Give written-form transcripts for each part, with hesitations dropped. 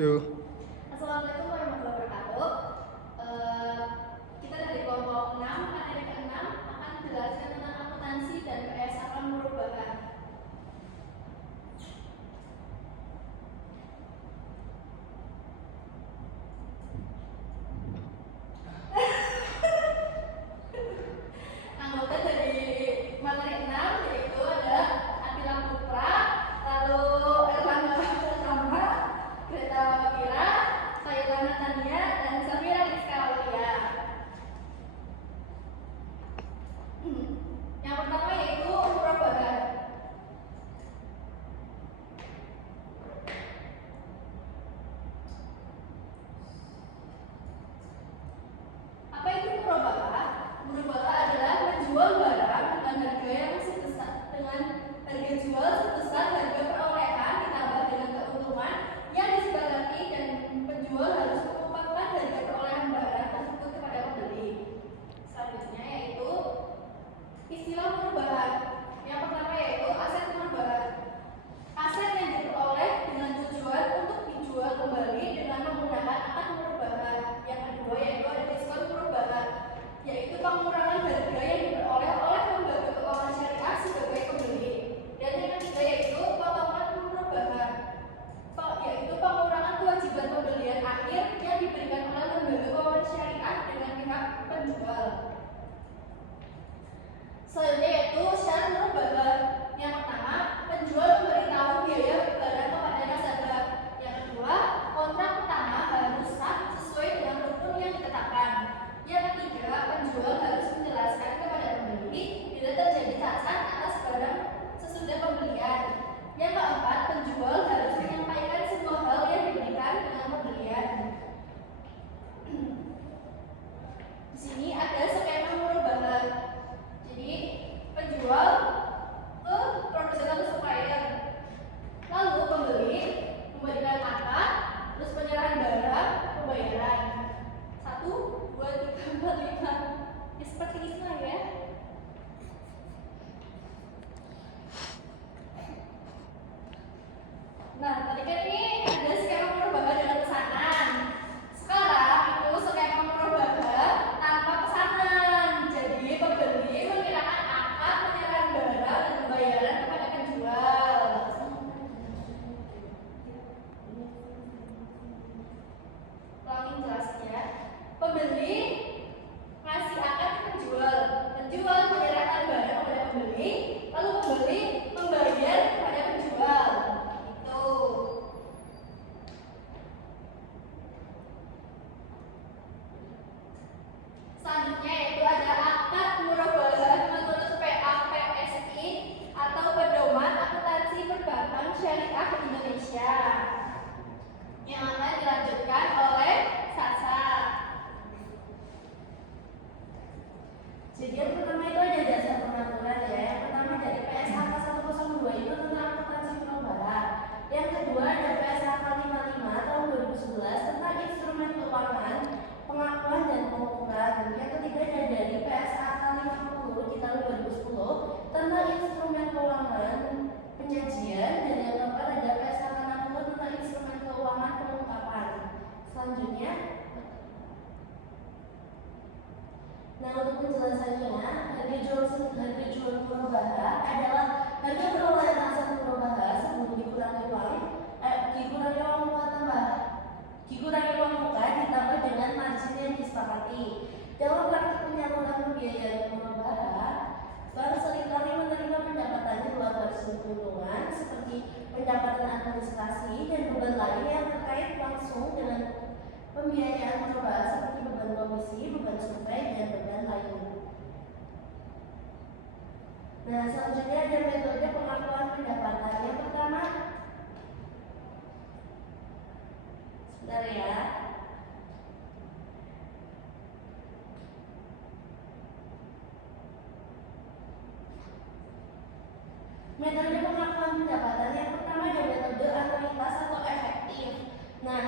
Yuk. Assalamualaikum warahmatullahi wabarakatuh. Kita dari kelompok 6, materi ke-6 akan menjelaskan tentang akuntansi dan keesakan perubahan. Anggota dari materi 6 yaitu ada Atila Putra, lalu Erlangga Pertama, Greta Wakira, Sailana Tania, dan Safira Rizka Aulia. Yang pertama yaitu perubahan. Apa itu perubahan? Perubahan adalah menjual barang dengan harga yang sebesar dengan harga jual sebesar harga perolehan ditambah dengan keuntungan yang disepakati, dan penjual harus mengungkapkan harga perolehan barang tersebut kepada pembeli. Selanjutnya yaitu istilah perubahan. Yang pertama yaitu aset perubahan. Aset yang diperoleh dengan tujuan untuk dijual kembali dengan menggunakan akad perubahan. Yang kedua yaitu ada diskon perubahan, yaitu pengurangan harga yang diperoleh oleh lembaga keuangan syariah sebagai pembeli. Dan yang ketiga yaitu potongan perubahan, yaitu pengurangan kewajiban pembelian akhir yang diberikan oleh lembaga keuangan syariah dengan pihak penjual. Selanjutnya yaitu syarat perubahan. Yang pertama, penjual memberitahu biaya barang kepada nasabah. Yang kedua, kontrak pertama harus sah sesuai dengan rukun yang ditetapkan. Yang ketiga, penjual harus menjelaskan kepada pembeli bila terjadi cacat atas barang sesudah pembelian. Yang keempat, penjual harus menyampaikan semua hal yang diberikan dengan pembelian. Di sini ada skema perubahan. Jadi penjual ke produsen atau supplier, lalu pembeli memberikan akad, terus penyerahan barang, pembayaran. 1, 2, 3, 4, 5. Ya seperti itu lah ya. Nah, tadi kan ini ada skema perubahan dengan pesanan. Sekarang itu skema perubahan tanpa pesanan. Jadi pembeli menyerahkan akad penyerahan barang dan pembayaran kepada penjual. Ulangi jelasnya. Pembeli ngasih akad ke penjual, penjual menyerahkan barang kepada pembeli, lalu pembeli membayar kepada penjual. Itu. Selanjutnya yaitu ada akad perubahan menurut PAPSI atau Pedoman Akuntansi Perbankan Syariah Indonesia, yang akan dilanjutkan oleh Sasa. Jadi yang pertama itu ada dasar pengaturan ya. Yang pertama dari PSAK 102 itu tentang akuntansi perubahan. Yang kedua ada PSAK 55 tahun 2011 tentang instrumen keuangan, pengakuan dan pengukuran. Yang ketiga ada dari PSAK 50 di tahun 2010 tentang instrumen keuangan penyajian, dan yang keempat ada PSAK 60 tentang instrumen keuangan pengungkapan. Selanjutnya, nah untuk penjelasannya, harga jual perubahan adalah harga perolehan aset perubahan sebelum dikurangi uang muka ditambah dengan margin yang disepakati. Dalam praktik penyaluran pembiayaan perubahan, bank seringkali menerima pendapatan di luar garis keuntungan seperti pendapatan administrasi dan beban lain yang terkait langsung dengan pembiayaan perubahan seperti beban komisi, beban survei, dan beban lain. Nah, selanjutnya ada metode pengakuan pendapatan. Yang pertama, sebentar ya. Metode pengakuan pendapatan yang pertama ada metode anuitas atau efektif. Nah,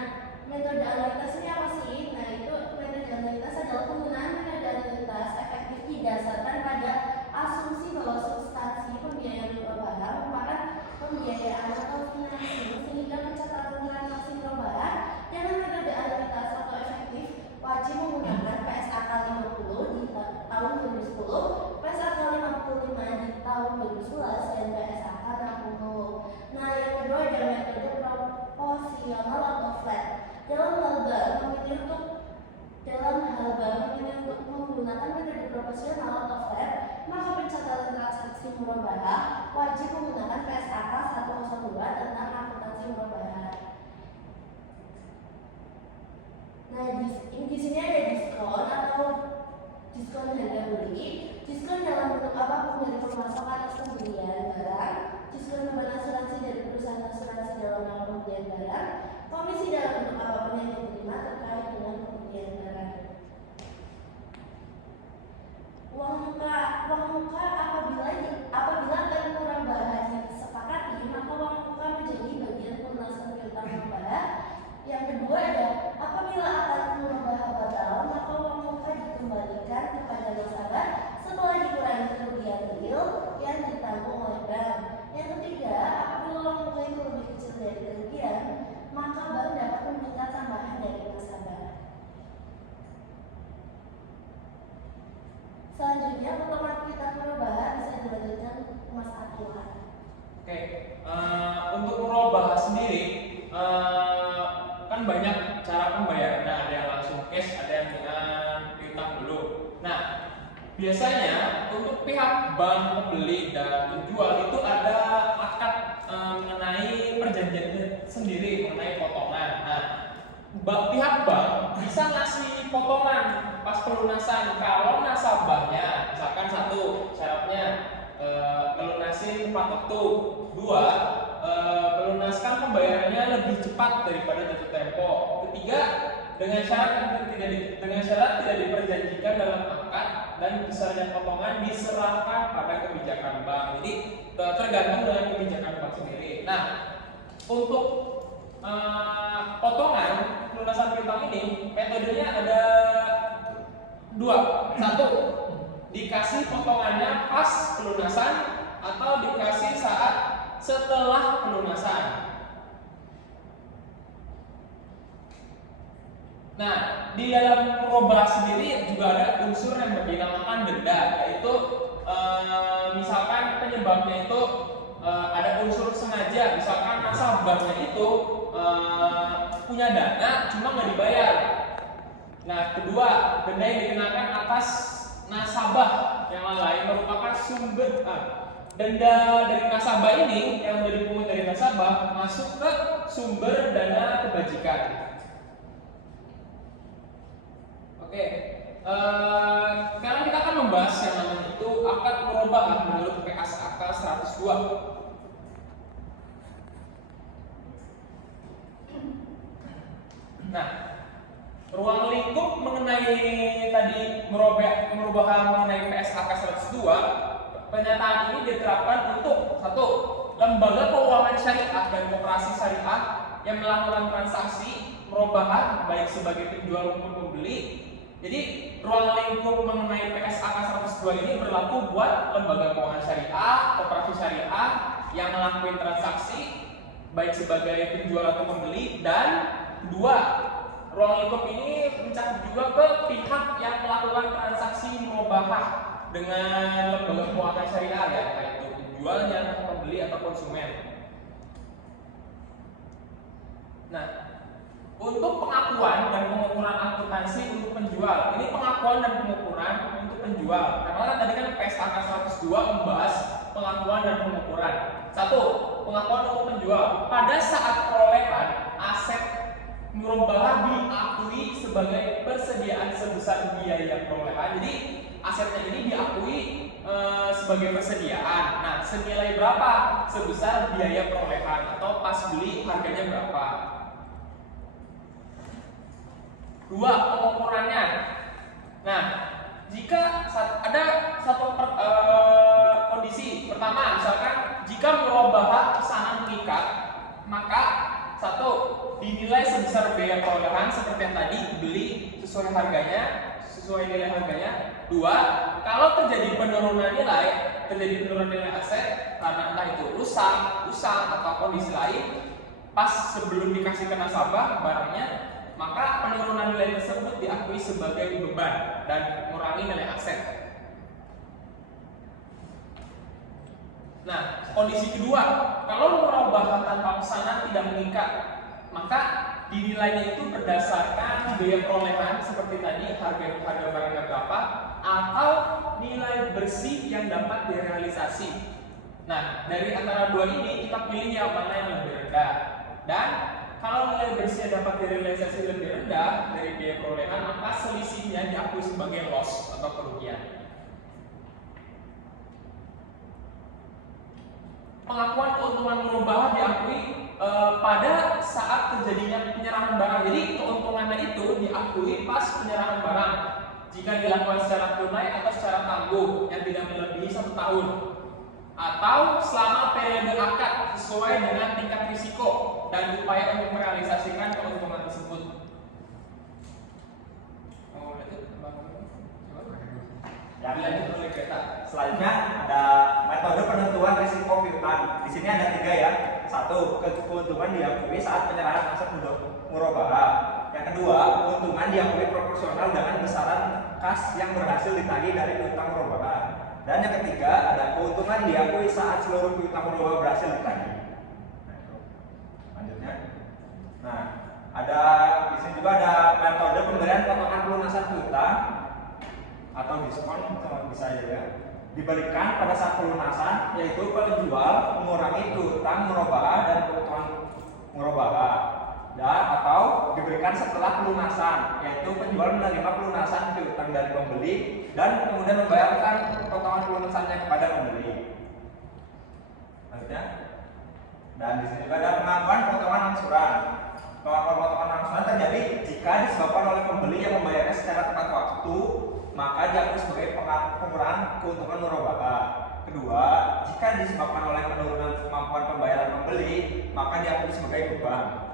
metode anuitas ini apa sih? Nah, itu metode anuitas adalah penggunaan metode anuitas efektif didasarkan pada asumsi bahwa substansi pembiayaan perubahan merupakan pembiayaan atau financing, sehingga pencatatan transaksi perubahan Dalam hal bank memilih untuk menggunakan metode proporsional atau flat, maka pencatatan transaksi murabahah wajib menggunakan PSAK 102 tentang akuntansi murabahah. Nah, di sini ada diskon atau diskon harga beli, diskon dalam bentuk apapun dari pemasukan atas pembelian barang, diskon beban asuransi dari perusahaan asuransi dalam hal pembelian barang, komisi dalam bentuk apapun yang diterima terkait dengan pembelian barang. Uang muka apabila akan murabahah disepakati, maka uang muka menjadi bagian pelunasan piutang murabahah. Yang kedua ada apabila akan murabahah batal, maka uang muka dikembalikan kepada nasabah setelah dikurangi kerugian real yang ditanggung oleh bank. Yang ketiga, apabila uang muka itu lebih kecil dari kerugian, maka bank dapat meminta tambahan dari nasabah. Selanjutnya, potongan piutang murabahah bisa dilanjutkan Mas Akila. Oke, untuk murabahah sendiri kan banyak cara pembayarannya, ada yang langsung cash, ada yang dengan piutang dulu. Nah, biasanya untuk pihak bank pembeli dan penjual itu ada akad mengenai perjanjian sendiri mengenai potongan. Nah, pihak bank bisa ngasih potongan pas pelunasan kalau nasabahnya misalkan satu syaratnya pelunasin tepat waktu, dua pelunaskan pembayarannya lebih cepat daripada jatuh tempo, ketiga dengan syarat tidak diperjanjikan dalam akad dan besarnya potongan diserahkan pada kebijakan bank. Jadi tergantung dengan kebijakan bank sendiri. Nah, untuk potongan pelunasan piutang ini metodenya ada dua. Satu, dikasih potongannya pas pelunasan atau dikasih saat setelah pelunasan. Nah, di dalam murabahah sendiri juga ada unsur yang dinamakan denda, yaitu misalkan penyebabnya itu ada unsur sengaja, misalkan nasabahnya itu punya dana cuma nggak dibayar. Nah, kedua, denda yang dikenakan atas nasabah yang lain merupakan sumber denda dari nasabah ini yang dipungut dari nasabah masuk ke sumber dana kebajikan. Oke, sekarang kita akan membahas yang namanya itu akad murabahah menurut PSAK 102. Nah, ruang lingkup mengenai tadi murabahah mengenai PSAK 102, pernyataan ini diterapkan untuk satu, lembaga keuangan syariah dan koperasi syariah yang melakukan transaksi murabahah baik sebagai penjual maupun pembeli. Jadi ruang lingkup mengenai PSAK 102 ini berlaku buat lembaga keuangan syariah, koperasi syariah yang melakukan transaksi baik sebagai penjual atau pembeli, dan kedua, ruang lingkup ini mencakup juga ke pihak yang melakukan transaksi murabahah dengan lembaga keuangan syariah, ya, yaitu penjualnya, pembeli atau konsumen. Nah, untuk pengakuan dan pengukuran akuntansi untuk penjual, ini pengakuan dan pengukuran untuk penjual. Karena tadi kan PSAK 102 membahas pengakuan dan pengukuran. Satu, pengakuan untuk penjual. Pada saat perolehan aset murabahah diakui sebagai persediaan sebesar biaya perolehan. Jadi asetnya ini diakui sebagai persediaan. Nah, senilai berapa? Sebesar biaya perolehan atau pas beli harganya berapa. Dua, pengukurannya. Nah, jika ada satu kondisi, pertama misalkan jika murabahah pesanan mengikat, maka satu, dinilai sebesar biaya perolehan seperti yang tadi, beli sesuai nilai harganya. Dua, kalau terjadi penurunan nilai aset karena entah itu rusak atau kondisi lain pas sebelum dikasih ke nasabah barangnya, maka penurunan nilai tersebut diakui sebagai beban dan mengurangi nilai aset. Nah, kondisi kedua, kalau murabahah tanpa pesanan tidak mengikat, maka dinilainya itu berdasarkan biaya perolehan seperti tadi harga barangnya berapa atau nilai bersih yang dapat direalisasi. Nah, dari antara dua ini kita pilih yang mana yang lebih rendah. Dan kalau nilai bersih yang dapat direalisasi lebih rendah dari biaya perolehan, maka selisihnya diakui sebagai loss atau kerugian. Pengakuan keuntungan murabahah diakui pada saat terjadinya penyerahan barang. Jadi keuntungannya itu diakui pas penyerahan barang jika dilakukan secara tunai atau secara tangguh yang tidak melebihi 1 tahun, atau selama periode akad sesuai dengan tingkat risiko dan upaya untuk merealisasikan keuntungan tersebut. Ya, Dilanjut oleh Greta. Selanjutnya ada metode penentuan risiko piutang. Di sini ada 3 ya. 1, keuntungan diakui saat penyerahan aset murabahah. Yang kedua, keuntungan diakui proporsional dengan besaran kas yang berhasil ditagih dari piutang murabahah. Dan yang ketiga, ada keuntungan diakui saat seluruh piutang murabahah berhasil ditagih. Nah, itu. Lanjutnya. Nah, di sini juga ada metode pemberian potongan pelunasan piutang atau diskon bisa ya, diberikan pada saat pelunasan, yaitu penjual mengurangi piutang murabahah dan keuntungan murabahah, dan atau diberikan setelah pelunasan, yaitu penjual menerima pelunasan piutang dari pembeli dan kemudian membayarkan potongan pelunasannya kepada pembeli. Maksudnya, dan di sini juga ada pengakuan potongan angsuran. Pengakuan potongan angsuran terjadi jika disebabkan oleh pembeli yang membayarnya secara tepat waktu, maka diakui sebagai pengurangan keuntungan murabahah. Kedua, jika disebabkan oleh penurunan kemampuan pembayaran pembeli, maka diakui sebagai beban.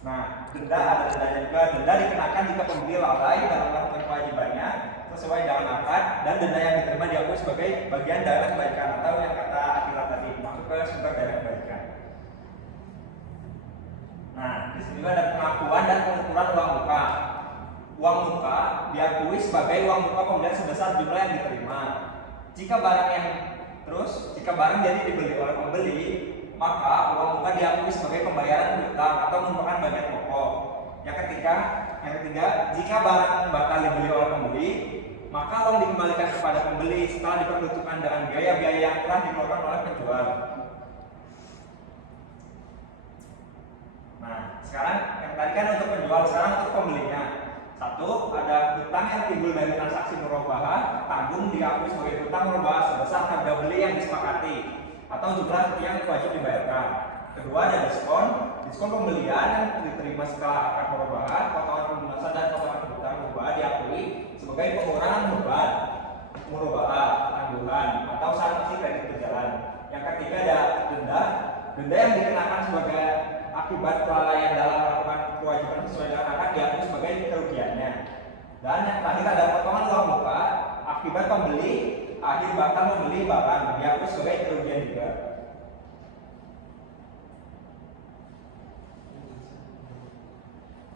Nah, denda ada dendanya juga. Denda dikenakan jika pembeli lalai dalam melakukan kewajibannya sesuai dengan akad, dan denda yang diterima diakui sebagai bagian dari kebaikan atau yang kata Akila tadi, masuk ke sumber dari kebaikan. Nah, di sini juga ada pengakuan dan pengukuran uang muka. Uang muka diakui sebagai uang muka pembelian sebesar jumlah yang diterima. Jika barang jadi dibeli oleh pembeli, maka uang muka diakui sebagai pembayaran piutang atau merupakan bagian pokok. Yang ketiga, jika barang bakal dibeli oleh pembeli, maka uang dikembalikan kepada pembeli setelah diperuntukkan dengan biaya-biaya yang telah dikeluarkan oleh penjual. Nah, sekarang yang tadi kan untuk penjual, sekarang untuk pembelinya. 1, ada hutang yang timbul dari transaksi murabahah, tanggung diakui sebagai hutang murabahah sebesar harga beli yang disepakati atau jumlah yang wajib dibayarkan. Kedua, ada diskon pembelian yang diterima setelah akad murabahah, potongan pelunasan dan potongan hutang murabahah diakui sebagai pengurangan beban murabahah, tanggungan atau sanksi kredit berjalan. Yang ketiga, ada denda yang dikenakan sebagai akibat kelalaian dalam melakukan kewajiban sesuai dengan akad diakui sebagai kerugiannya. Dan yang terakhir ada potongan uang muka akibat pembeli akhir bakal membeli barang diakui sebagai kerugian juga.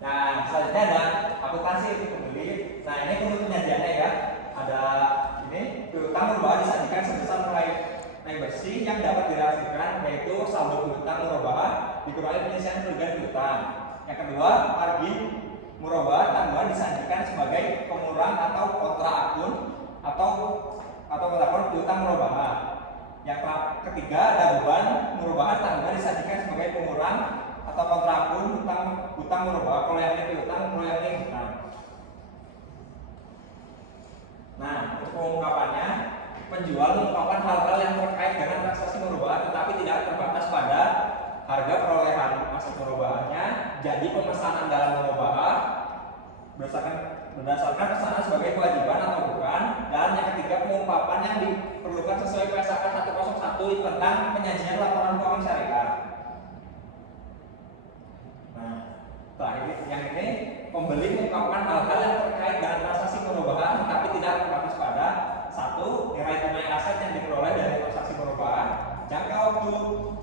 Nah, selanjutnya ada akuntansi untuk pembeli. Nah, ini untuk penyajiannya ya. Ada ini piutang murabahah disajikan sebesar nilai bersih yang dapat dihasilkan, yaitu saldo piutang murabahah dikurangi penyelesaian kerugian piutang. Yang kedua, margin murabahah tanggungan disajikan sebagai pengurang atau kontra akun atau melakukan piutang murabahah. Yang ketiga, ada beban murabahah tanggungan disajikan sebagai pengurang atau kontra akun hutang murabahah. Kalau yang ini piutang, kalau yang ini hutang. Nah, untuk pengungkapannya, penjual mengungkapkan hal-hal yang terkait dengan transaksi murabahah tetapi tidak terbatas pada harga perolehan aset murabahahnya, jadi pemesanan dalam murabahah berdasarkan pesanan sebagai kewajiban atau bukan. Dan yang ketiga, pengungkapan yang diperlukan sesuai PSAK 101 tentang penyajian laporan keuangan syariah. Nah, terakhir yang ini, pembeli mengungkapkan hal-hal yang terkait dengan transaksi murabahah tetapi tidak terbatas pada 1. Nilai tunai aset yang diperoleh dari transaksi murabahah, jangka waktu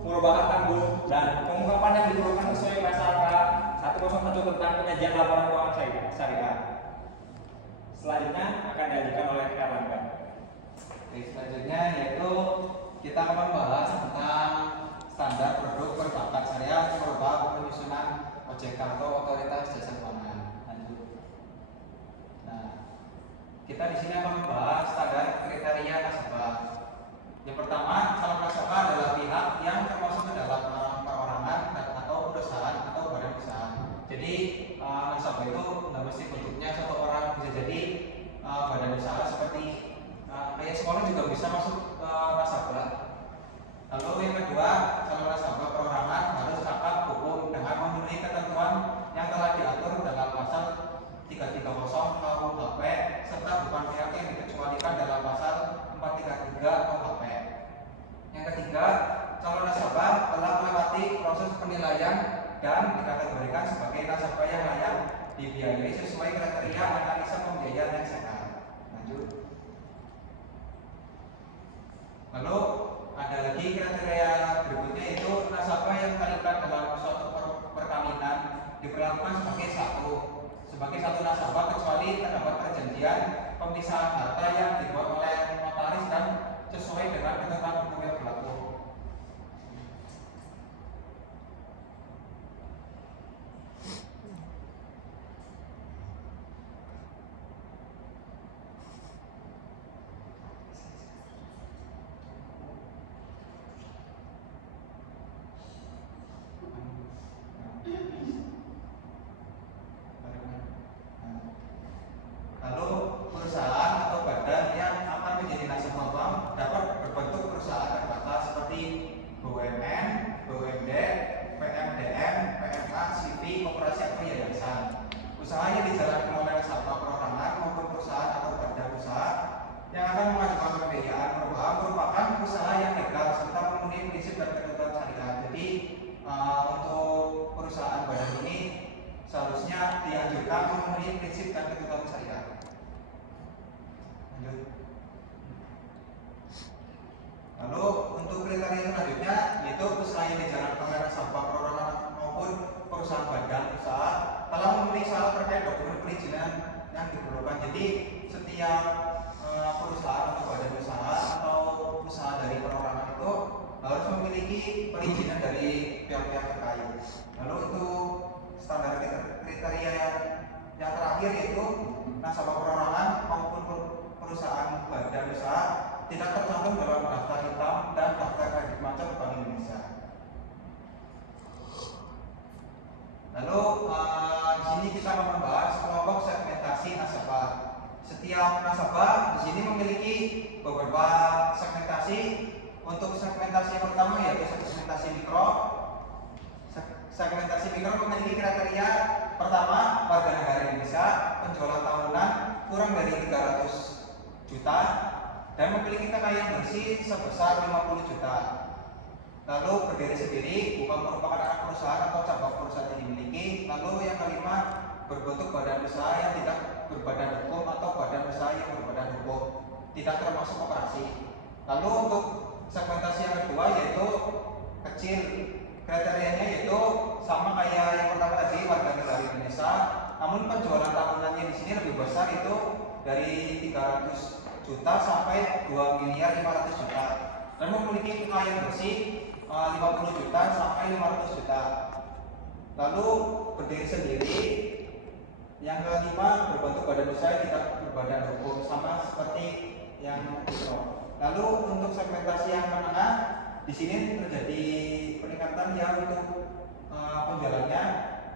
murabahah tangguh, dan pengungkapan yang diperlukan sesuai PSAK 101 tentang penyajian laporan keuangan syariah. Selanjutnya akan diajukan oleh Erlangga. Oke, selanjutnya yaitu kita akan membahas tentang standar produk perbankan syariah, murabahah penyusunan OJK atau Otoritas Jasa Keuangan. Lanjut. Nah, kita di sini akan membahas standar kriteria nasabah. Yang pertama, calon nasabah adalah pihak yang termasuk ke dalam perorangan atau perusahaan atau badan usaha. Jadi nasabah itu nggak mesti bentuknya satu orang, bisa jadi badan usaha seperti kayak sekolah juga bisa masuk nasabah. Lalu yang kedua, calon nasabah perorangan harus cakap hukum dengan memenuhi ketentuan yang telah diatur dalam pasal 330 KUHP serta bukan pihak yang dikecualikan dalam pasal 433 KUHP. Yang ketiga, calon nasabah telah melewati proses penilaian dan dikategorikan sebagai nasabah yang layak dibiayai sesuai kriteria analisa pembiayaan yang sehat. Lanjut. Lalu ada lagi kriteria berikutnya, yaitu nasabah yang terlibat dalam suatu perkawinan diperlakukan sebagai satu nasabah kecuali terdapat perjanjian pemisahan harta yang dibuat oleh notaris dan sesuai dengan ketentuan hukum yang berlaku. Lalu perusahaan atau badan yang akan menjadi nasabah bank dapat berbentuk perusahaan terbatas seperti BUMN, BUMD, PMDM, PMA, CV, koperasi atau yayasan. Usaha yang dijalankan oleh nasabah perorangan maupun perusahaan atau badan usaha yang akan mengajukan pembiayaan perubahan merupakan usaha yang legal serta memenuhi prinsip dan ketentuan syariat. Jadi untuk perusahaan badan ini seharusnya dianjurkan memenuhi prinsip dan ketentuan syariat. Lanjut. Lalu untuk kriteria selanjutnya yaitu usaha yang dijalankan oleh nasabah perorangan maupun perusahaan badan usaha telah memenuhi syarat terkait dokumen perizinan yang diperlukan. Jadi setiap perusahaan atau badan usaha atau usaha dari perorangan itu harus memiliki perizinan dari pihak-pihak terkait. Lalu untuk standar kriteria yang terakhir yaitu nasabah perorangan maupun perusahaan badan usaha tidak tercantum dalam daftar hitam dan daftar kredit macet Bank Indonesia. Lalu di sini kita akan membahas kelompok segmentasi nasabah. Setiap nasabah di sini memiliki beberapa segmentasi. Untuk segmentasi yang pertama yaitu segmentasi mikro. Segmentasi mikro memiliki kriteria pertama, warga negara Indonesia, penjualan tahunan kurang dari 300 juta dan memiliki kekayaan bersih sebesar 50 juta. Lalu berdiri sendiri, bukan merupakan anak perusahaan atau cabang perusahaan yang dimiliki. Lalu yang kelima, berbentuk badan usaha yang tidak berbadan hukum atau badan usaha yang berbadan hukum, tidak termasuk koperasi. Lalu untuk segmentasi yang kedua yaitu kecil. Kriterianya yaitu sama kayak yang pertama tadi, warga negara Indonesia, namun penjualan tahunannya di sini lebih besar, itu dari 300 juta sampai 2 miliar 500 juta dan memiliki kekayaan bersih 50 juta sampai 500 juta. Lalu berdiri sendiri. Yang kelima, berbentuk badan usaha tidak berbadan hukum, sama seperti yang mikro. Lalu untuk segmentasi yang menengah, di sini terjadi peningkatan yang untuk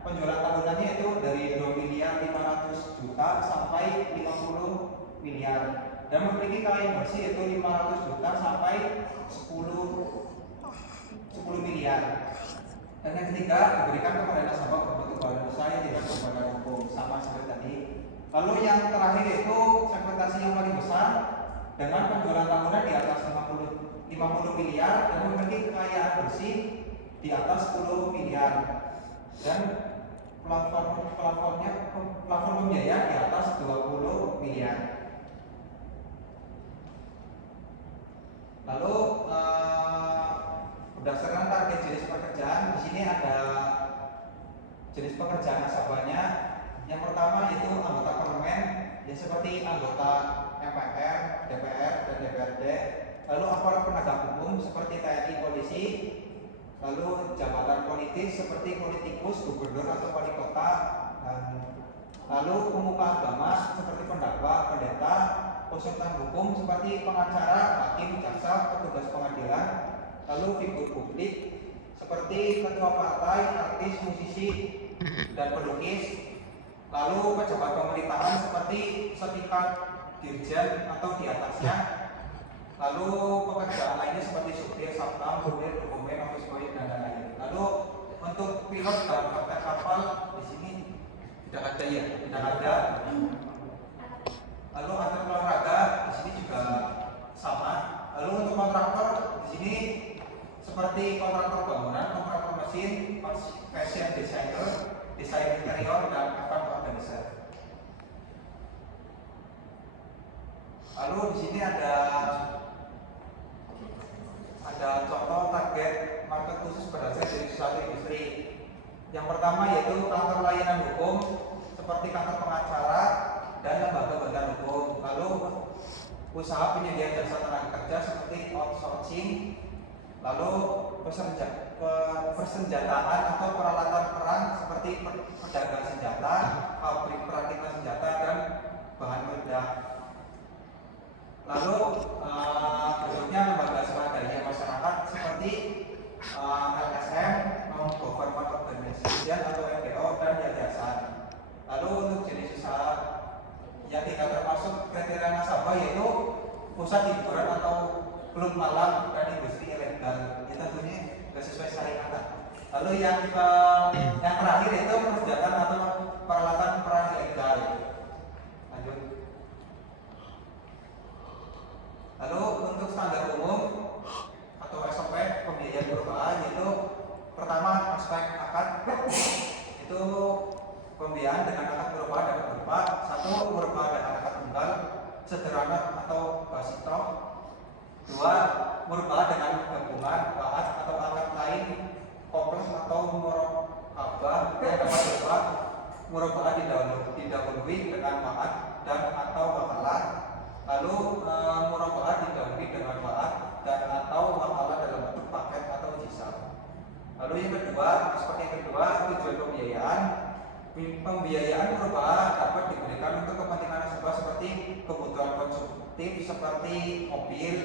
penjualan tahunannya itu dari 2 miliar 500 juta sampai 50 miliar dan memiliki kekayaan bersih yaitu 500 juta sampai 10 miliar. Dan yang ketiga, diberikan kepada nasabah berbentuk badan usaha yang tidak berbadan hukum, sama seperti tadi. Lalu yang terakhir yaitu segmentasi yang paling besar dengan penjualan tahunan di atas 50 miliar dan memiliki kekayaan bersih di atas 10 miliar dan plafon pembiayaan di atas 20 miliar. Lalu berdasarkan target jenis pekerjaan, di sini ada jenis pekerjaan nasabahnya. Yang pertama yaitu anggota parlemen, ya seperti anggota MPR, DPR, dan DPRD. Lalu aparat penegak hukum seperti TNI, polisi, Lalu jabatan politis seperti politikus, gubernur atau wali kota. Dan lalu pemuka agama seperti pendakwa, pendeta, konsultan hukum seperti pengacara, hakim, jaksa, petugas pengadilan. Lalu figur publik seperti ketua partai, artis, musisi, dan pelukis. Lalu pejabat pemerintahan seperti setingkat dirjen atau di atasnya. Lalu pekerjaan lainnya seperti supir, satpam, kurir, dokumen, office boy, dan lain-lain. Lalu untuk pilot dan kapten kapal di sini tidak ada ya, tidak ada. Lalu atlet olahraga di sini juga sama. Lalu untuk kontraktor di sini seperti kontraktor bangunan, kontraktor mesin, fashion designer, desain interior, dan event organizer. Lalu di sini ada contoh target market khusus berdasar dari suatu industri. Yang pertama yaitu kantor layanan hukum seperti kantor pengacara dan lembaga bantuan hukum. Lalu usaha penyedia jasa tenaga kerja seperti outsourcing. Lalu persenjataan atau peralatan perang seperti pedagang senjata, pabrik perakitan senjata, dan bahan peledak. Lalu berikutnya lembaga swadaya masyarakat seperti LSM, Non-Government Organization atau NGO, dan yayasan. Lalu untuk jenis usaha yang tidak termasuk kriteria nasabah yaitu pusat hiburan atau klub malam dan industri ilegal. Ini tentunya tidak sesuai syariat. Lalu yang terakhir itu persenjataan atau peralatan perang ilegal. Lanjut. Lalu untuk standar umum atau SOP pembiayaan perubahan yaitu pertama aspek akad, itu pembiayaan dengan akad perubahan dapat berupa satu perubahan dengan akad tunggal sederhana atau basitoh, dua perubahan dengan gabungan bahat atau akad lain kompleks atau murokabah yang dapat berupa perubahan didahului dengan bahat dan atau wakalah. Lalu murabahat didahului dengan baat dan atau wakalah dalam bentuk paket atau jisa. Lalu yang kedua, aspek yang kedua, tujuan pembiayaan. Pembiayaan murabahat dapat diberikan untuk kepentingan nasabah seperti kebutuhan konsumtif seperti mobil,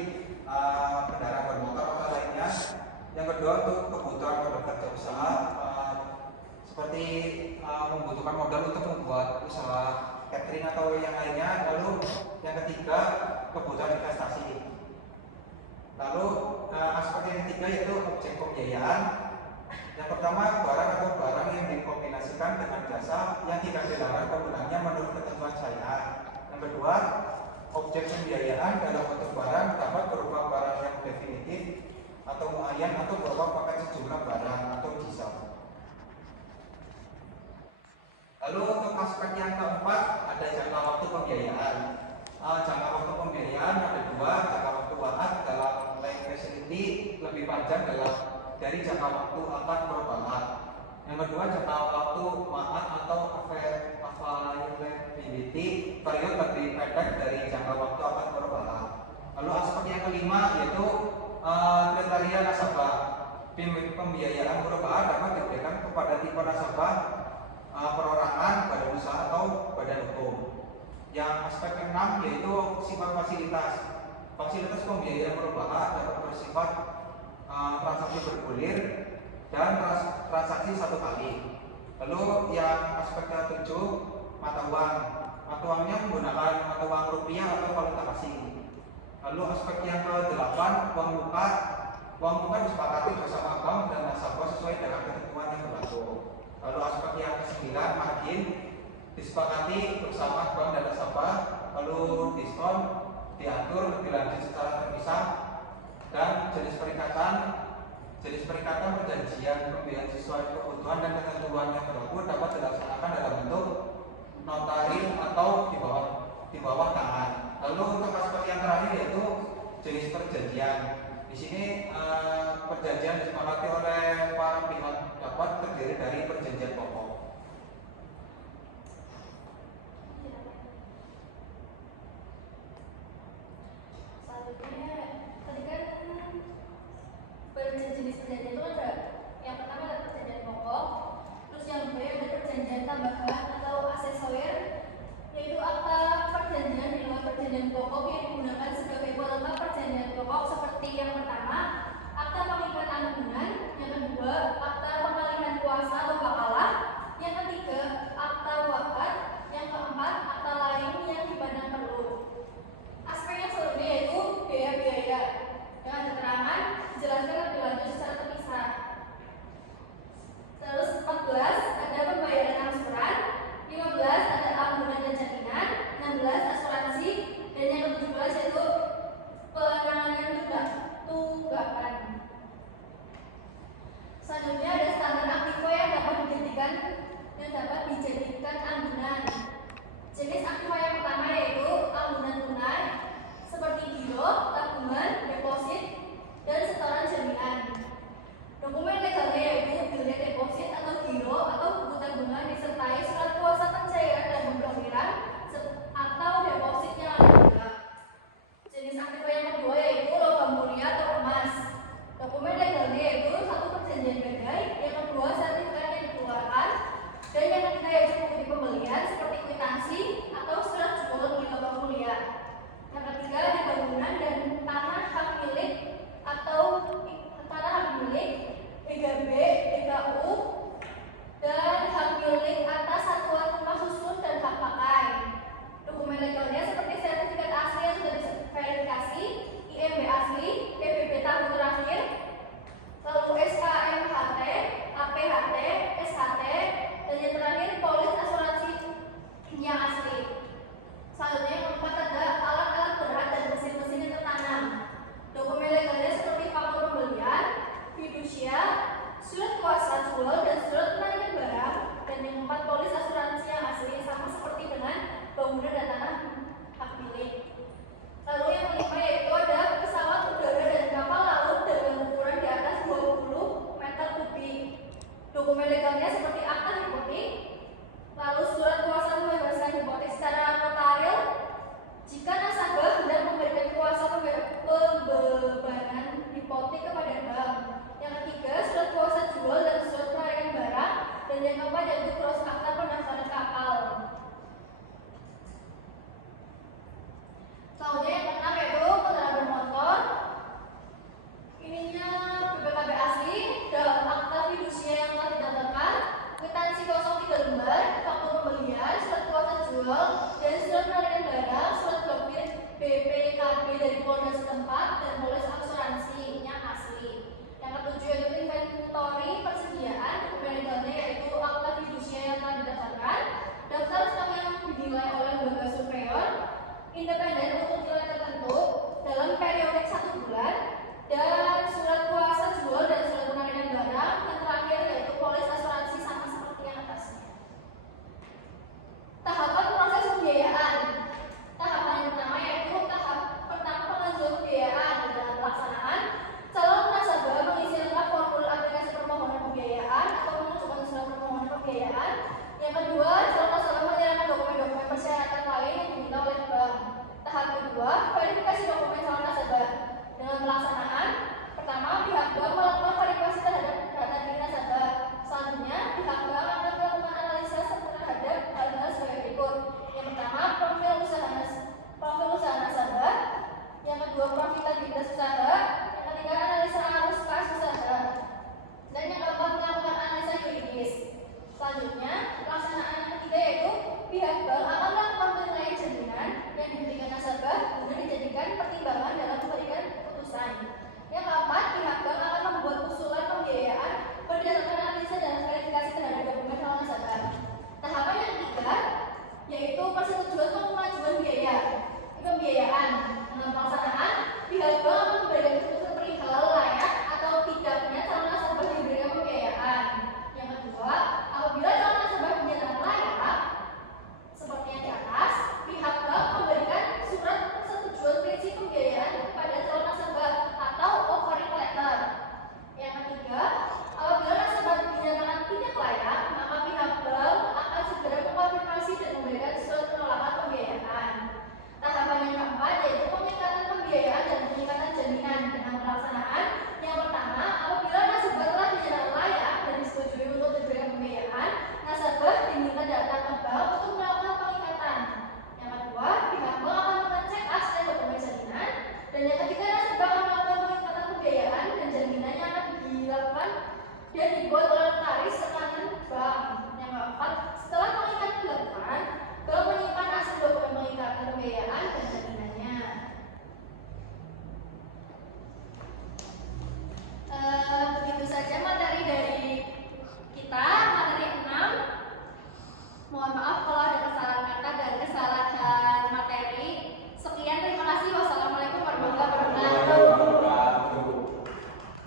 kendaraan bermotor atau lainnya. Yang kedua untuk kebutuhan modal kerja usaha seperti membutuhkan modal untuk membuat usaha catering atau yang lainnya. Lalu yang ketiga kebutuhan investasi. Lalu aspek yang ketiga yaitu objek pembiayaan. Yang pertama barang atau barang yang dikombinasikan dengan jasa yang tidak dilarang penggunanya menurut ketentuan syariat. Yang kedua objek pembiayaan dalam bentuk barang dapat berupa barang yang definitif atau muayyan atau berupa paket sejumlah barang atau jasa. Lalu untuk aspek yang keempat ada jangka waktu pembiayaan. Jangka waktu pembiayaan ada dua, jangka waktu wahat dalam loan facility lebih panjang dari jangka waktu akad perubahan. Yang kedua jangka waktu wahat atau availability period lebih pendek dari jangka waktu akad perubahan. Lalu aspek yang kelima yaitu kriteria nasabah. Pembiayaan perubahan dapat diberikan kepada tipe nasabah perorangan, badan usaha atau badan hukum. Yang aspek keenam yaitu sifat fasilitas. Fasilitas pembiayaan perubahan dapat bersifat transaksi bergulir dan transaksi satu kali. Lalu yang aspek ketujuh mata uang. Mata uangnya menggunakan mata uang rupiah atau valuta asing. Lalu aspek yang ke-8 uang muka. Uang muka disepakati bersama bank dan nasabah sesuai dengan ketentuan yang berlaku. Lalu aspek yang ke-9 margin disepakati bersama bank dan nasabah. Lalu diskon diatur lebih lanjut secara terpisah. Dan jenis perikatan perjanjian pembiayaan sesuai kebutuhan dan ketentuan yang berlaku dapat dilaksanakan dalam bentuk notaris atau di bawah tangan. Lalu untuk aspek yang terakhir yaitu jenis perjanjian. Di sini perjanjian disepakati oleh para pihak dapat terdiri dari perjanjian pokok. Selanjutnya, tadi kan jenis perjanjian itu ada perjanjian tambahan atau aksesorir, yaitu akta perjanjian di luar perjanjian pokok yang digunakan sebagai pelengkap perjanjian pokok seperti yang pertama, akta pengikat ampunan, yang kedua, akta pengalihan kuasa atau bakalan,